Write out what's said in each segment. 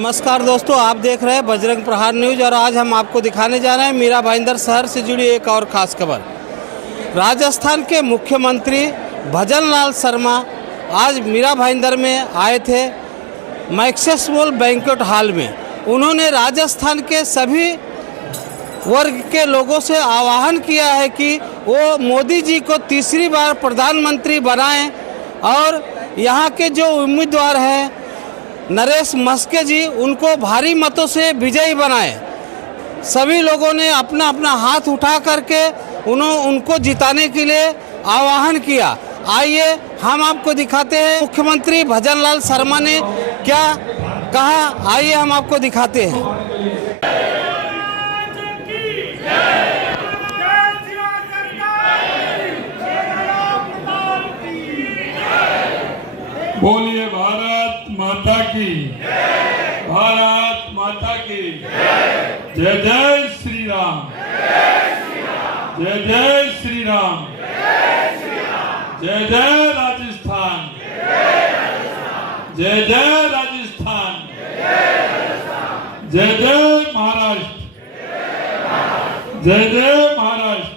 नमस्कार दोस्तों, आप देख रहे हैं बजरंग प्रहार न्यूज और आज हम आपको दिखाने जा रहे हैं मीरा भाईंदर शहर से जुड़ी एक और ख़ास खबर। राजस्थान के मुख्यमंत्री भजन लाल शर्मा आज मीरा भाईंदर में आए थे मैक्सेस मॉल बैंक्वेट हॉल में। उन्होंने राजस्थान के सभी वर्ग के लोगों से आह्वान किया है कि वो मोदी जी को तीसरी बार प्रधानमंत्री बनाएं और यहाँ के जो उम्मीदवार हैं नरेश मस्के जी, उनको भारी मतों से विजयी बनाए। सभी लोगों ने अपना अपना हाथ उठा करके उनको जिताने के लिए आह्वान किया। आइए हम आपको दिखाते हैं मुख्यमंत्री भजन लाल शर्मा ने क्या कहा, आइए हम आपको दिखाते हैं। बोलिए भारत माता की, भारत माता की जय जय श्री राम, जय जय श्री राम, जय जय राजस्थान, जय जय राजस्थान, जय जय महाराष्ट्र, जय जय महाराष्ट्र।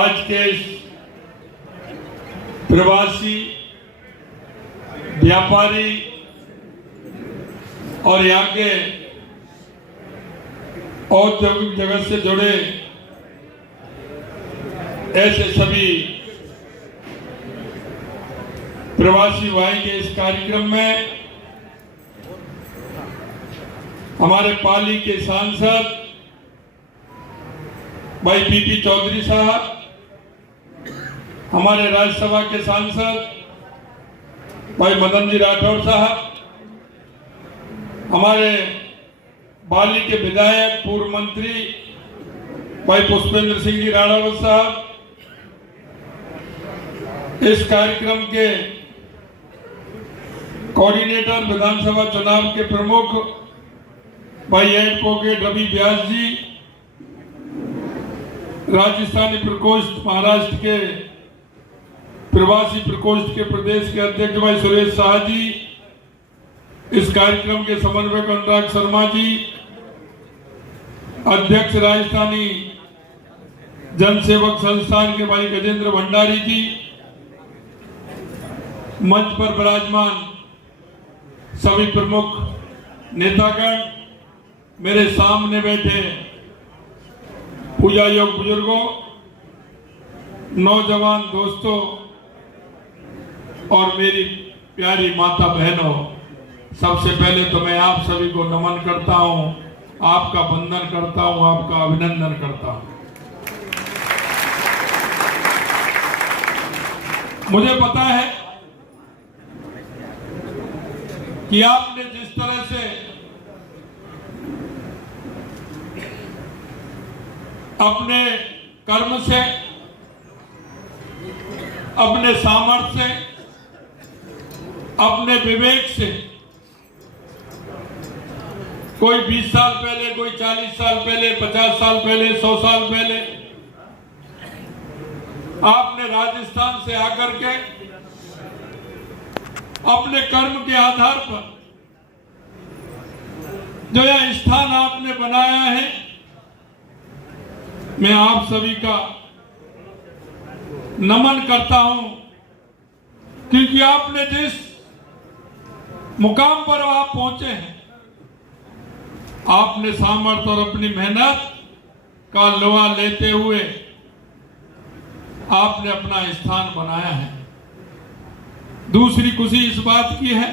आज के प्रवासी व्यापारी और यहाँ के औद्योगिक जगत से जुड़े ऐसे सभी प्रवासी भाई के इस कार्यक्रम में हमारे पाली के सांसद भाई पीपी चौधरी साहब, हमारे राज्यसभा के सांसद भाई मदन जी राठौर साहब, हमारे बाली के विधायक पूर्व मंत्री भाई पुष्पेंद्र सिंह जी राणावत साहब, इस कार्यक्रम के कोऑर्डिनेटर विधानसभा चुनाव के प्रमुख भाई एडवोकेट रवि व्यास जी, राजस्थानी प्रकोष्ठ महाराष्ट्र के प्रवासी प्रकोष्ठ के प्रदेश के अध्यक्ष भाई सुरेश शाह जी, इस कार्यक्रम के समन्वयक अनुराग शर्मा जी, अध्यक्ष राजस्थानी जनसेवक संस्थान के भाई गजेंद्र भंडारी जी, मंच पर विराजमान सभी प्रमुख नेतागण, मेरे सामने बैठे पूजा योग बुजुर्गों, नौजवान दोस्तों और मेरी प्यारी माता बहनों, सबसे पहले तो मैं आप सभी को नमन करता हूं, आपका वंदन करता हूं, आपका अभिनंदन करता हूं। मुझे पता है कि आपने जिस तरह से अपने कर्म से, अपने सामर्थ्य से, अपने विवेक से, कोई 20 साल पहले, कोई 40 साल पहले, 50 साल पहले, 100 साल पहले आपने राजस्थान से आकर के अपने कर्म के आधार पर जो यह स्थान आपने बनाया है, मैं आप सभी का नमन करता हूं, क्योंकि आपने जिस मुकाम पर आप पहुंचे हैं, आपने सामर्थ्य और अपनी मेहनत का लोहा लेते हुए आपने अपना स्थान बनाया है। दूसरी खुशी इस बात की है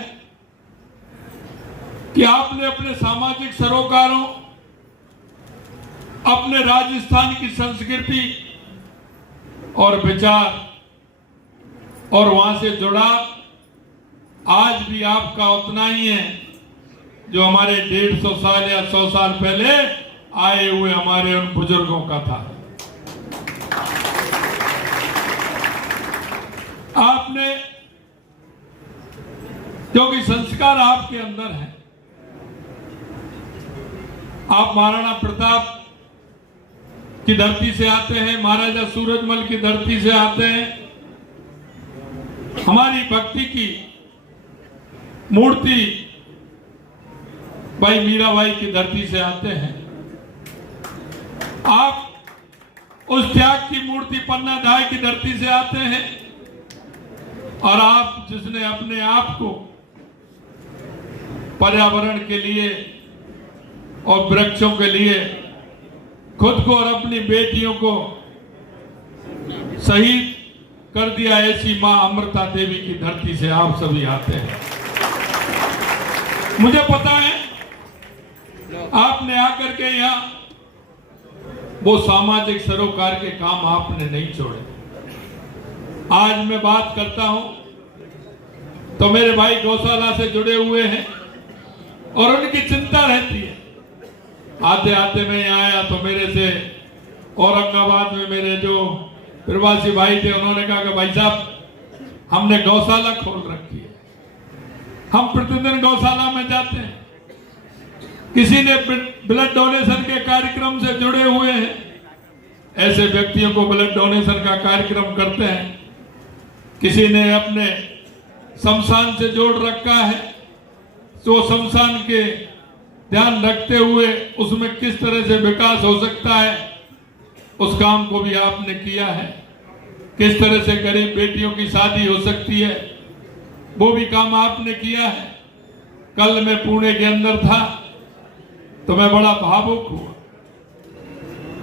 कि आपने अपने सामाजिक सरोकारों, अपने राजस्थान की संस्कृति और विचार और वहां से जुड़ा आज भी आपका उतना ही है जो हमारे 150 साल या 100 साल पहले आए हुए हमारे उन बुजुर्गों का था। आपने क्योंकि संस्कार आपके अंदर है, आप महाराणा प्रताप की धरती से आते हैं, महाराजा सूरजमल की धरती से आते हैं। हमारी भक्ति की मूर्ति भाई मीराबाई की धरती से आते हैं। आप उस त्याग की मूर्ति पन्ना धाय की धरती से आते हैं, और आप जिसने अपने आप को पर्यावरण के लिए और वृक्षों के लिए खुद को और अपनी बेटियों को शहीद कर दिया, ऐसी मां अमृता देवी की धरती से आप सभी आते हैं। मुझे पता है आपने आकर के यहाँ वो सामाजिक सरोकार के काम आपने नहीं छोड़े। आज मैं बात करता हूं तो मेरे भाई गौशाला से जुड़े हुए हैं और उनकी चिंता रहती है। आते आते मैं यहाँ आया तो मेरे से औरंगाबाद में मेरे जो प्रवासी भाई थे, उन्होंने कहा कि भाई साहब हमने गौशाला खोल रखी है, हम प्रतिदिन गौशाला में जाते हैं। किसी ने ब्लड डोनेशन के कार्यक्रम से जुड़े हुए हैं, ऐसे व्यक्तियों को ब्लड डोनेशन का कार्यक्रम करते हैं। किसी ने अपने शमशान से जोड़ रखा है, तो शमशान के ध्यान रखते हुए उसमें किस तरह से विकास हो सकता है, उस काम को भी आपने किया है। किस तरह से गरीब बेटियों की शादी हो सकती है, वो भी काम आपने किया है। कल मैं पुणे के अंदर था तो मैं बड़ा भावुक हुआ।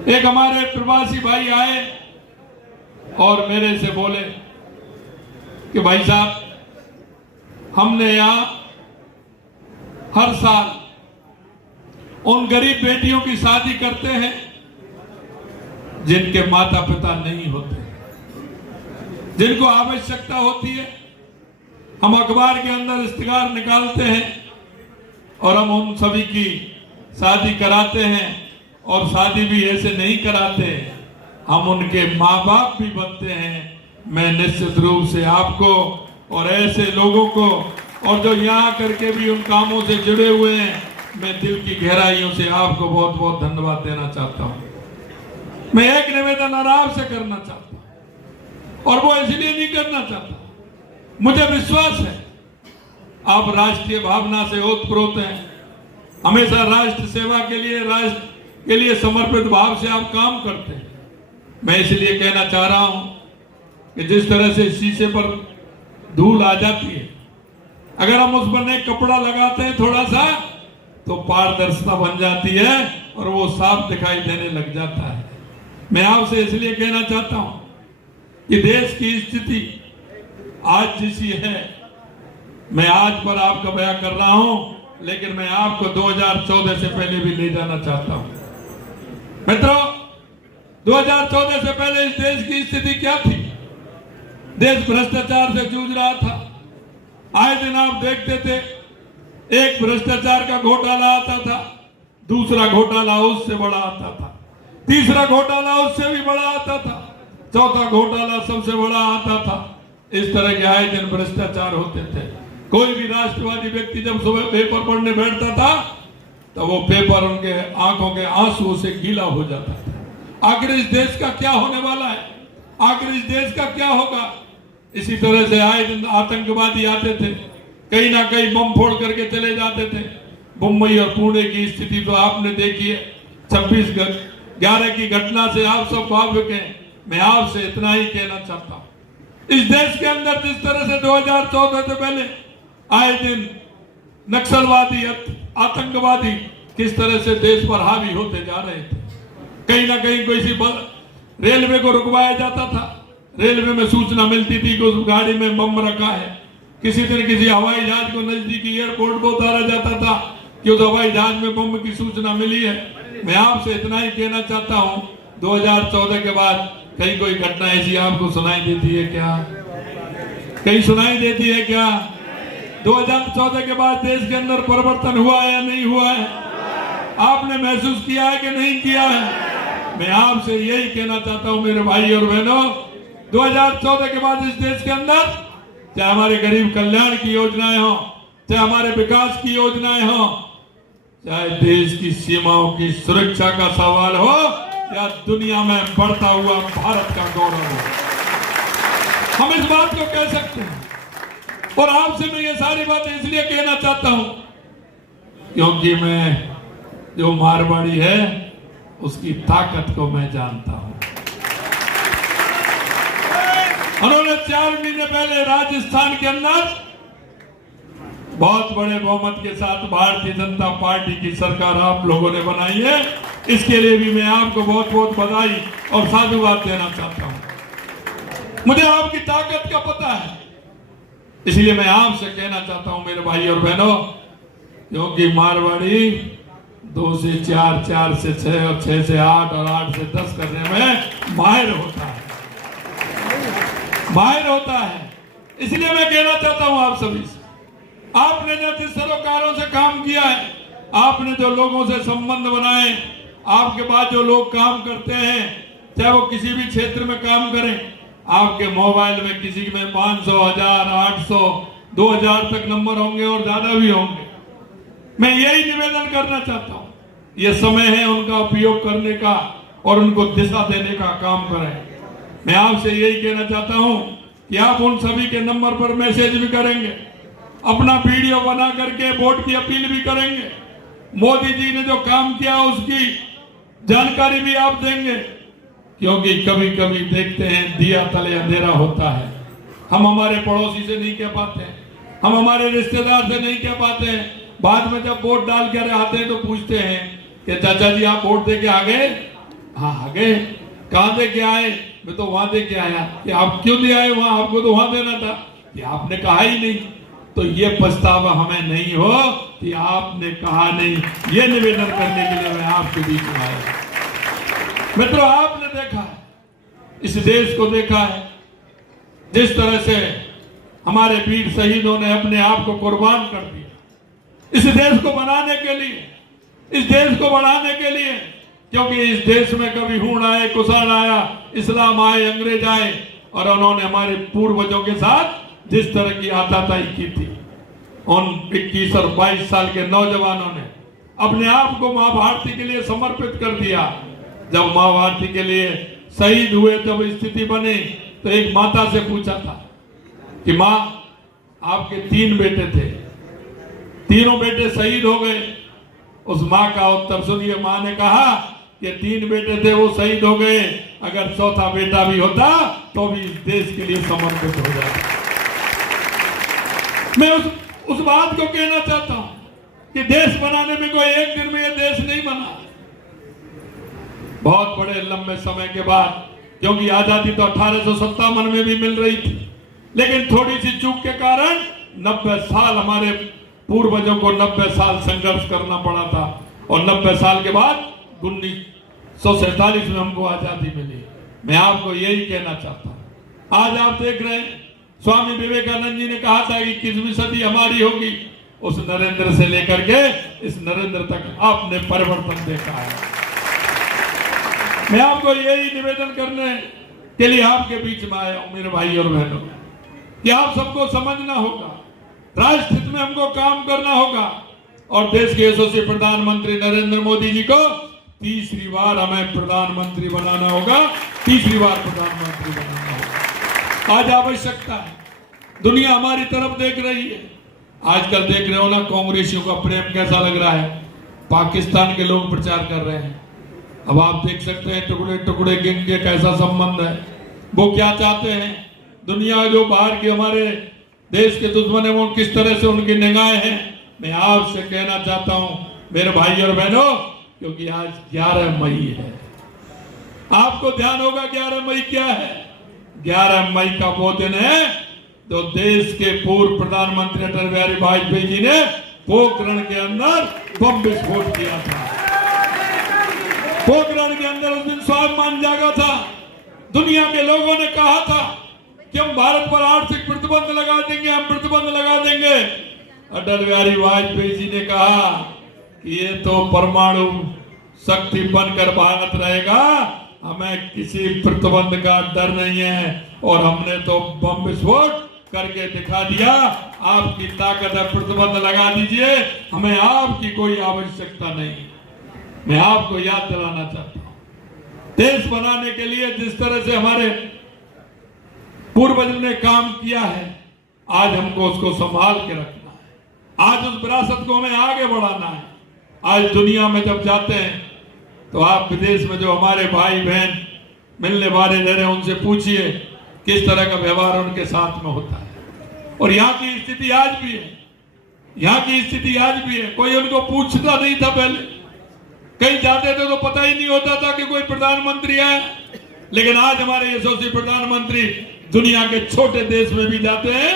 एक हमारे प्रवासी भाई आए और मेरे से बोले कि भाई साहब हमने यहाँ हर साल उन गरीब बेटियों की शादी करते हैं जिनके माता पिता नहीं होते, जिनको आवश्यकता होती है। हम अखबार के अंदर इश्तिहार निकालते हैं और हम उन सभी की शादी कराते हैं, और शादी भी ऐसे नहीं कराते, हम उनके माँ बाप भी बनते हैं। मैं निश्चित रूप से आपको और ऐसे लोगों को, और जो यहाँ करके भी उन कामों से जुड़े हुए हैं, मैं दिल की गहराइयों से आपको बहुत बहुत धन्यवाद देना चाहता हूँ। मैं एक निवेदन और आपसे करना चाहता हूँ, और वो इसलिए नहीं करना चाहता, मुझे विश्वास है आप राष्ट्रीय भावना से ओतप्रोत हैं, हमेशा राष्ट्र सेवा के लिए, राष्ट्र के लिए समर्पित भाव से आप काम करते हैं। मैं इसलिए कहना चाह रहा हूं कि जिस तरह से शीशे पर धूल आ जाती है, अगर हम उस पर एक कपड़ा लगाते हैं थोड़ा सा, तो पारदर्शिता बन जाती है और वो साफ दिखाई देने लग जाता है। मैं आपसे इसलिए कहना चाहता हूं कि देश की स्थिति आज जैसी है, मैं आज पर आपका बयान कर रहा हूं, लेकिन मैं आपको 2014 से पहले भी ले जाना चाहता हूं। मित्रों, 2014 से पहले इस देश की स्थिति क्या थी? देश भ्रष्टाचार से जूझ रहा था। आए दिन आप देखते थे, एक भ्रष्टाचार का घोटाला आता था, दूसरा घोटाला उससे बड़ा आता था, तीसरा घोटाला उससे भी बड़ा आता था, चौथा घोटाला सबसे बड़ा आता था। इस तरह के आए दिन भ्रष्टाचार होते थे। कोई भी राष्ट्रवादी व्यक्ति जब सुबह पेपर पढ़ने बैठता था तो वो पेपर उनके आंखों के आंसुओं से गीला हो जाता था। आखिर इस देश का क्या होने वाला है? आखिर इस देश का क्या होगा? इसी तरह से आए दिन आतंकवादी आते थे, कहीं ना कहीं बम फोड़ करके चले जाते थे। मुंबई और पुणे की स्थिति तो आपने देखी है। 26/11 की घटना से आप सब भावुक हैं। मैं आपसे इतना ही कहना चाहता हूँ, इस देश के अंदर जिस तरह से 2014 से पहले आए दिन नक्सलवादी, आतंकवादी किस तरह से देश पर हावी होते जा रहे थे, कहीं ना कहीं कोई सी रेलवे को रुकवाया जाता था, रेलवे में सूचना मिलती थी कि उस गाड़ी में बम रखा है। किसी दिन किसी हवाई जहाज को नजदीकी एयरपोर्ट पर उतारा जाता था कि उस हवाई जहाज में बम की सूचना मिली है। मैं आपसे इतना ही कहना चाहता हूं, 2014 के बाद कहीं कोई घटना ऐसी आपको सुनाई देती है क्या? कहीं सुनाई देती है क्या? 2014 के बाद देश के अंदर परिवर्तन हुआ है या नहीं हुआ है? आपने महसूस किया है कि नहीं किया है? मैं आपसे यही कहना चाहता हूं मेरे भाई और बहनों, 2014 के बाद इस देश के अंदर चाहे हमारे गरीब कल्याण की योजनाएं हो, चाहे हमारे विकास की योजनाएं हो, चाहे देश की सीमाओं की सुरक्षा का सवाल हो, या दुनिया में बढ़ता हुआ भारत का गौरव हो, हम इस बात को कह सकते हैं। और आपसे मैं ये सारी बातें इसलिए कहना चाहता हूं क्योंकि मैं जो मारवाड़ी है उसकी ताकत को मैं जानता हूं। उन्होंने 4 महीने पहले राजस्थान के अंदर बहुत बड़े बहुमत के साथ भारतीय जनता पार्टी की सरकार आप लोगों ने बनाई है। इसके लिए भी मैं आपको बहुत बहुत बधाई और साधुवाद देना चाहता हूं। मुझे आपकी ताकत का पता है, इसलिए मैं आपसे कहना चाहता हूं मेरे भाई और बहनों, क्योंकि मारवाड़ी 2 से 4, 4 से 6 और 6 से 8 और 8 से 10 करने में माहिर होता है, माहिर होता है। इसलिए मैं कहना चाहता हूं आप सभी से, आपने जो जिस सरोकारों से काम किया है, आपने जो लोगों से संबंध बनाए, आपके बाद जो लोग काम करते हैं, चाहे वो किसी भी क्षेत्र में काम करें, आपके मोबाइल में किसी में 500, 1000, 800, 2000 तक नंबर होंगे और ज्यादा भी होंगे। मैं यही निवेदन करना चाहता हूं, यह समय है उनका उपयोग करने का और उनको दिशा देने का काम करें। मैं आपसे यही कहना चाहता हूं कि आप उन सभी के नंबर पर मैसेज भी करेंगे, अपना वीडियो बना करके वोट की अपील भी करेंगे, मोदी जी ने जो काम किया उसकी जानकारी भी आप देंगे, क्योंकि कभी कभी देखते हैं दिया तले अंधेरा होता है। हम हमारे पड़ोसी से नहीं कह पाते, हम हमारे रिश्तेदार से नहीं कह पाते हैं। बाद में जब वोट डाल कर आते हैं तो पूछते हैं कि चाचा जी आप वोट दे के आ गए? हाँ आ गए। कहां दे के आए? मैं तो वहां दे के आया। कि आप क्यों दे आए वहां? आपको तो वहां देना था। कि आपने कहा ही नहीं। तो ये पछतावा हमें नहीं हो कि आपने कहा नहीं। ये निवेदन करने के लिए मैं आपके बीच में आया। मित्रों, आपने देखा है, इस देश को देखा है, जिस तरह से हमारे वीर शहीदों ने अपने आप को कुर्बान कर दिया इस देश को बनाने के लिए, इस देश को बढ़ाने के लिए। क्योंकि इस देश में कभी हूण आए, कुषाण आया, इस्लाम आए, अंग्रेज आए, और उन्होंने हमारे पूर्वजों के साथ जिस तरह की आताताई की थी, उन 21 और 22 साल के नौजवानों ने अपने आप को मां भारती के लिए समर्पित कर दिया। जब मां भारती के लिए शहीद हुए, जब स्थिति बनी, तो एक माता से पूछा था कि मां, आपके 3 बेटे थे, तीनों बेटे शहीद हो गए। उस मां का उत्तर सुनिए। मां ने कहा कि 3 बेटे थे, वो शहीद हो गए, अगर 4था बेटा भी होता तो भी इस देश के लिए समर्पित हो जाता। मैं उस बात को कहना चाहता हूं कि देश बनाने में कोई एक दिन में यह देश नहीं बना। बहुत बड़े लंबे समय के बाद, क्योंकि आजादी तो 1857 में भी मिल रही थी, लेकिन थोड़ी सी चूक के कारण 90 साल हमारे पूर्वजों को 90 साल संघर्ष करना पड़ा था, और 90 साल के बाद 1947 में हमको आजादी मिली। मैं आपको यही कहना चाहता हूं। आज आप देख रहे हैं, स्वामी विवेकानंद जी ने कहा था कि 21वीं सदी हमारी होगी। उस नरेंद्र से लेकर के इस नरेंद्र तक आपने परिवर्तन देखा है। मैं आपको यही निवेदन करने के लिए आपके बीच में आया हूं मेरे भाई और बहनों, कि आप सबको समझना होगा, राष्ट्र हित में हमको काम करना होगा, और देश के यशस्वी प्रधानमंत्री नरेंद्र मोदी जी को तीसरी बार हमें प्रधानमंत्री बनाना होगा, तीसरी बार प्रधानमंत्री बनाना होगा। आज आवश्यकता है, दुनिया हमारी तरफ देख रही है। आजकल देख रहे हो ना, कांग्रेसियों का प्रेम कैसा लग रहा है, पाकिस्तान के लोग प्रचार कर रहे हैं। अब आप देख सकते हैं टुकड़े टुकड़े गिन के कैसा संबंध है। वो क्या चाहते हैं, दुनिया जो बाहर के हमारे देश के दुश्मन है, वो किस तरह से उनकी निगाहें हैं। मैं आपसे कहना चाहता हूं मेरे भाई और बहनों, क्योंकि आज 11 मई है, आपको ध्यान होगा 11 मई क्या है। 11 मई का वो दिन है जो देश के पूर्व प्रधानमंत्री अटल बिहारी वाजपेयी जी ने पोखरण के अंदर बम विस्फोट किया था। पोखरण के अंदर उस दिन स्वाभिमान जागा था। दुनिया के लोगों ने कहा था कि हम भारत पर आर्थिक प्रतिबंध लगा देंगे, हम प्रतिबंध लगा देंगे। अटल बिहारी वाजपेयी जी ने कहा कि ये तो परमाणु शक्ति बनकर भारत रहेगा, हमें किसी प्रतिबंध का डर नहीं है, और हमने तो बम विस्फोट करके दिखा दिया। आपकी ताकत है, प्रतिबंध लगा दीजिए, हमें आपकी कोई आवश्यकता नहीं। मैं आपको याद दिलाना चाहता हूं, देश बनाने के लिए जिस तरह से हमारे पूर्वजों ने काम किया है, आज हमको उसको संभाल के रखना है। आज उस विरासत को हमें आगे बढ़ाना है। आज दुनिया में जब जाते हैं तो आप विदेश में जो हमारे भाई बहन मिलने वाले रह रहे हैं, उनसे पूछिए किस तरह का व्यवहार उनके साथ में होता है। और यहाँ की स्थिति आज भी है, यहाँ की स्थिति आज भी है। कोई उनको पूछता नहीं था पहले, कहीं जाते थे तो पता ही नहीं होता था कि कोई प्रधानमंत्री है। लेकिन आज हमारे यशस्वी प्रधानमंत्री दुनिया के छोटे देश में भी जाते हैं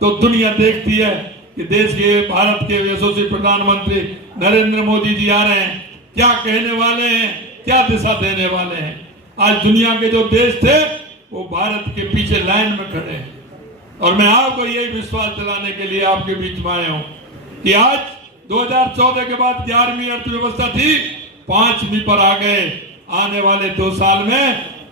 तो दुनिया देखती है कि देश के, भारत के यशस्वी प्रधानमंत्री नरेंद्र मोदी जी आ रहे हैं, क्या कहने वाले हैं, क्या दिशा देने वाले हैं। आज दुनिया के जो देश थे वो भारत के पीछे लाइन में खड़े हैं। और मैं आपको यही विश्वास दिलाने के लिए आपके बीच में आया हूं कि आज 2014 के बाद 11वीं अर्थव्यवस्था थी, 5वीं पर आ गए। आने वाले 2 साल में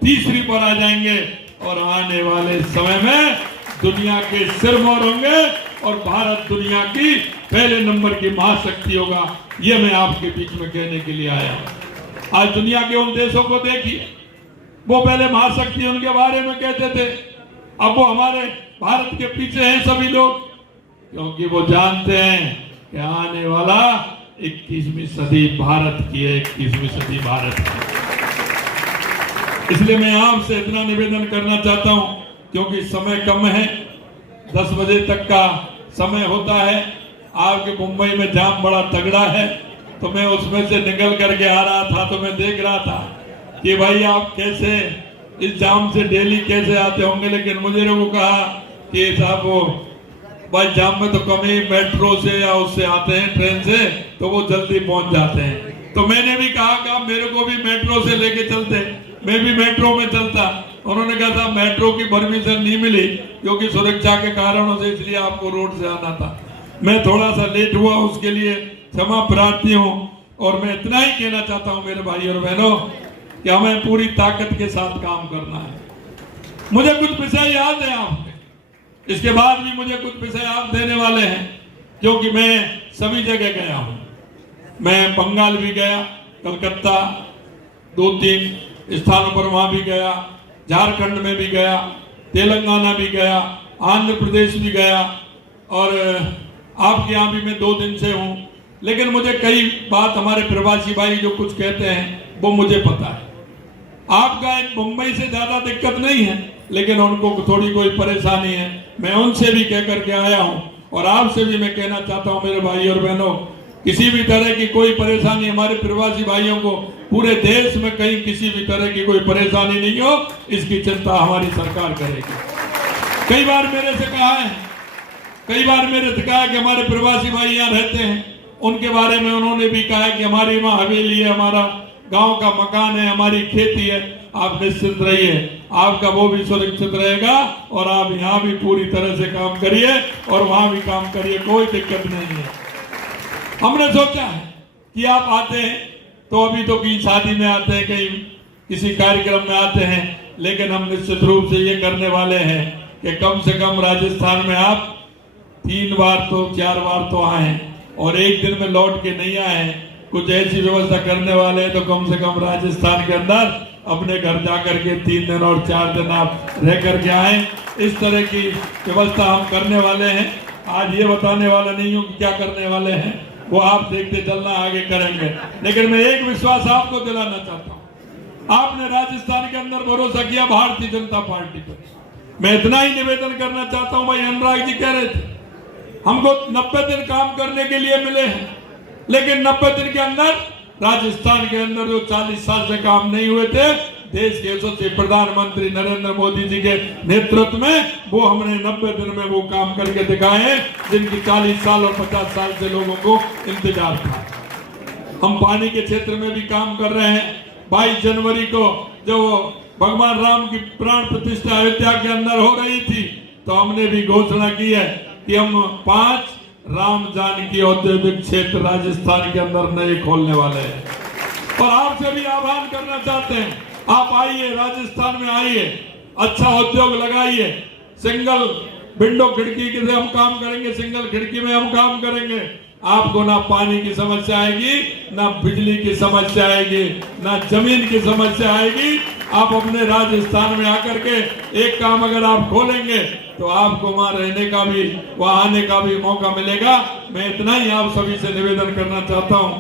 3वीं पर आ जाएंगे और आने वाले समय में दुनिया के सिरमौर होंगे और भारत दुनिया की पहले नंबर की महाशक्ति होगा। ये मैं आपके बीच में कहने के लिए आया हूं। आज दुनिया के उन देशों को देखिए, वो पहले महाशक्ति उनके बारे में कहते थे, अब वो हमारे भारत के पीछे हैं सभी लोग, क्योंकि वो जानते हैं कि आने वाला 21वीं सदी भारत की है, 21वीं सदी भारत की। इसलिए मैं आपसे इतना निवेदन करना चाहता हूं, क्योंकि समय कम है, 10 बजे तक का समय होता है। आपके मुंबई में जाम बड़ा तगड़ा है, तो मैं उसमें से निकल करके आ रहा था तो मैं देख रहा था कि भाई आप कैसे इस जाम से डेली कैसे आते होंगे। लेकिन मुझे लोगों को कहा कि साहब वो भाई जाम में तो कम ही मेट्रो से या उससे आते हैं, ट्रेन से, तो वो जल्दी पहुंच जाते हैं। तो मैंने भी कहा कि आप मेरे को भी मेट्रो से लेके चलते, मैं भी मेट्रो में चलता। उन्होंने कहा था मेट्रो की परमिशन नहीं मिली क्योंकि सुरक्षा के कारणों से, इसलिए आपको रोड से आना था। मैं थोड़ा सा लेट हुआ, उसके लिए क्षमा प्रार्थी हूँ। और मैं इतना ही कहना चाहता हूँ मेरे भाई और बहनों कि हमें पूरी ताकत के साथ काम करना है। मुझे कुछ विषय याद है आपके, इसके बाद भी मुझे कुछ विषय आप देने वाले हैं, क्योंकि मैं सभी जगह गया हूँ। मैं बंगाल भी गया, कलकत्ता 2-3 स्थानों पर वहां भी गया, झारखंड में भी गया, तेलंगाना भी गया, आंध्र प्रदेश भी गया, और आपके यहाँ भी मैं 2 दिन से हूँ। लेकिन मुझे कई बात हमारे प्रवासी भाई जो कुछ कहते हैं वो मुझे पता है। आपका एक मुंबई से ज्यादा दिक्कत नहीं है, लेकिन उनको थोड़ी कोई परेशानी है। मैं उनसे भी कह करके आया हूँ और आपसे भी मैं कहना चाहता हूँ मेरे भाई और बहनों, किसी भी तरह की कोई परेशानी हमारे प्रवासी भाइयों को, पूरे देश में कहीं किसी भी तरह की कोई परेशानी नहीं हो, इसकी चिंता हमारी सरकार करेगी। कई बार मेरे से कहा है कि हमारे प्रवासी भाई यहाँ रहते हैं, उनके बारे में उन्होंने भी कहा है कि हमारी वहाँ हवेली है, हमारा गांव का मकान है, हमारी खेती है। आप निश्चिंत रहिए, आपका वो भी सुरक्षित रहेगा और आप यहाँ भी पूरी तरह से काम करिए और वहां भी काम करिए, कोई दिक्कत नहीं है। हमने सोचा है कि आप आते हैं तो अभी तो कहीं शादी में आते हैं, कहीं किसी कार्यक्रम में आते हैं, लेकिन हम निश्चित रूप से ये करने वाले हैं कि कम से कम राजस्थान में आप 3 बार तो 4 बार तो आए और एक दिन में लौट के नहीं आए। कुछ ऐसी व्यवस्था करने वाले हैं तो कम से कम राजस्थान के अंदर अपने घर जाकर के 3 दिन और 4 दिन आप रह करके आए। इस तरह की व्यवस्था हम करने वाले हैं। आज ये बताने वाला नहीं हूँ कि क्या करने वाले हैं, वो आप देखते चलना, आगे करेंगे। लेकिन मैं एक विश्वास आपको दिलाना चाहता हूँ, आपने राजस्थान के अंदर भरोसा किया भारतीय जनता पार्टी पर। मैं इतना ही निवेदन करना चाहता हूँ, भाई अनुराग जी कह रहे थे हमको 90 दिन काम करने के लिए मिले हैं, लेकिन 90 दिन के अंदर राजस्थान के अंदर जो 40 साल से काम नहीं हुए थे, देश के यशस्वी प्रधानमंत्री नरेंद्र मोदी जी के नेतृत्व में वो हमने 90 दिन में वो काम करके दिखाए जिनकी 40 साल और 50 साल से लोगों को इंतजार था। हम पानी के क्षेत्र में भी काम कर रहे हैं। 22 जनवरी को जो भगवान राम की प्राण प्रतिष्ठा अयोध्या के अंदर हो रही थी, तो हमने भी घोषणा की है कि हम 5 राम जानकी औद्योगिक क्षेत्र राजस्थान के अंदर नए खोलने वाले हैं। और आपसे भी आह्वान करना चाहते हैं, आप आइए, राजस्थान में आइए, अच्छा उद्योग लगाइए। सिंगल विंडो खिड़की से हम काम करेंगे, सिंगल खिड़की में हम काम करेंगे। आपको ना पानी की समस्या आएगी, ना बिजली की समस्या आएगी, ना जमीन की समस्या आएगी। आप अपने राजस्थान में आकर के एक काम अगर आप खोलेंगे तो आपको वहां रहने का भी, वहां आने का भी मौका मिलेगा। मैं इतना ही आप सभी से निवेदन करना चाहता हूं,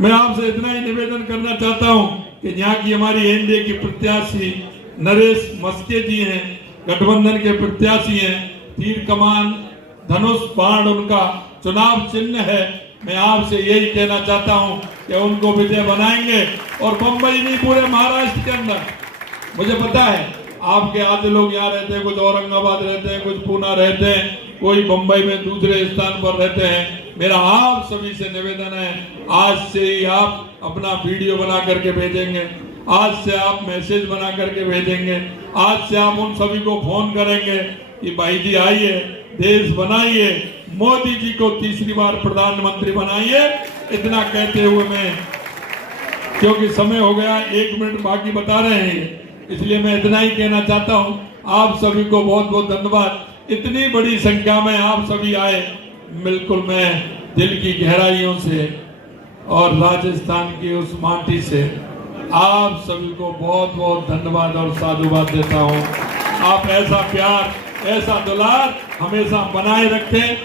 मैं आपसे इतना ही निवेदन करना चाहता हूं कि यहाँ की हमारी एनडीए की प्रत्याशी नरेश मस्के जी हैं, गठबंधन के प्रत्याशी हैं, तीर कमान धनुष बाण उनका चुनाव चिन्ह है। मैं आपसे यही कहना चाहता हूं कि उनको विजय बनाएंगे और बंबई नहीं पूरे महाराष्ट्र के अंदर, मुझे पता है आपके आधे लोग यहाँ रहते हैं, कुछ औरंगाबाद रहते हैं, कुछ पूना रहते हैं, कोई बंबई में दूसरे स्थान पर रहते हैं। मेरा आप सभी से निवेदन है, आज से ही आप अपना वीडियो बना करके भेजेंगे, आज से आप मैसेज बना करके भेजेंगे, आज से आप उन सभी को फोन करेंगे कि भाई जी आइए, देश बनाइए, मोदी जी को तीसरी बार प्रधानमंत्री बनाइए। इतना कहते हुए मैं, क्योंकि समय हो गया, 1 मिनट बाकी बता रहे हैं, इसलिए मैं इतना ही कहना चाहता हूं। आप सभी को बहुत बहुत धन्यवाद। इतनी बड़ी संख्या में आप सभी आए, बिल्कुल मैं दिल की गहराइयों से और राजस्थान की उस माटी से आप सभी को बहुत बहुत धन्यवाद और साधुवाद देता हूं। आप ऐसा प्यार, ऐसा दुलार हमेशा बनाए रखें,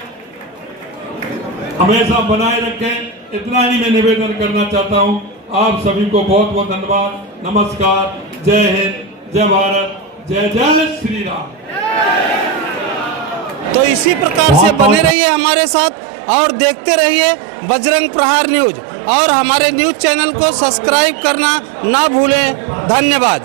हमेशा बनाए रखें। इतना ही मैं निवेदन करना चाहता हूं। आप सभी को बहुत बहुत धन्यवाद। नमस्कार, जय हिंद, जय भारत, जय जय श्री राम। तो इसी प्रकार से बने रहिए हमारे साथ और देखते रहिए बजरंग प्रहार न्यूज, और हमारे न्यूज चैनल को सब्सक्राइब करना ना भूलें। धन्यवाद।